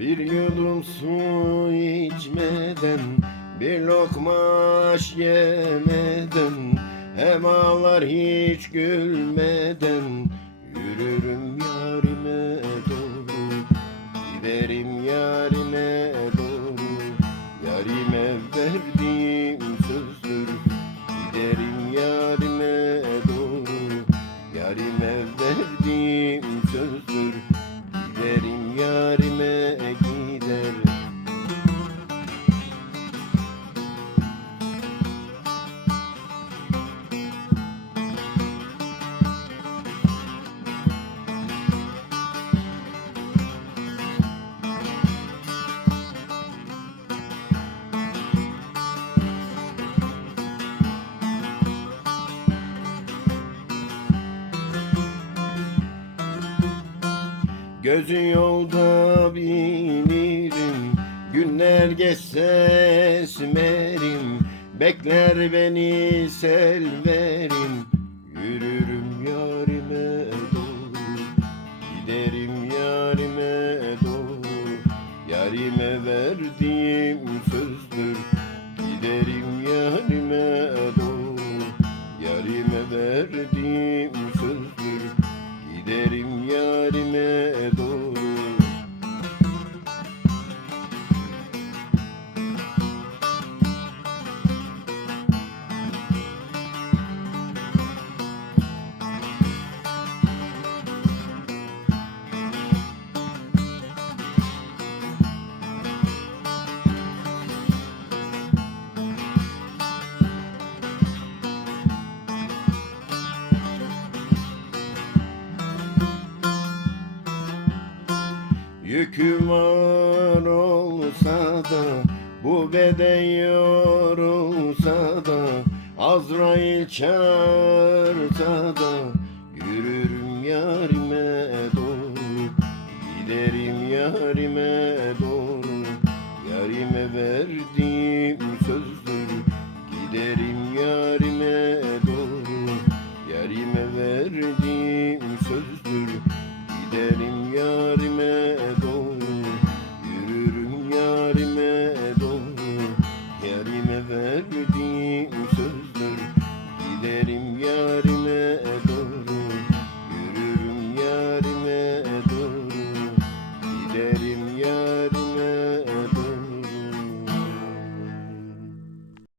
Bir yudum su içmeden Bir lokma aş yemeden Hem ağlar hiç gülmeden Yürürüm yarime doğru Giderim yarime doğru. Yarime verdiğim sözdür Giderim yarime doğru. Yarime verdiğim sözdür Gözü yolda bilirim Günler geçse esmerim Bekler beni selverim. Yürürüm yarime doğru Giderim yarime doğru. Yarime verdiğim sözdür Giderim yarime doğru. Yarime verdiğim Yüküm var olsa da Bu beden yorulsa da Azrail çağırsa da Yürürüm yarime doğru Giderim yarime doğru. Yarime verdiğim sözdür Giderim Yarim yarime dost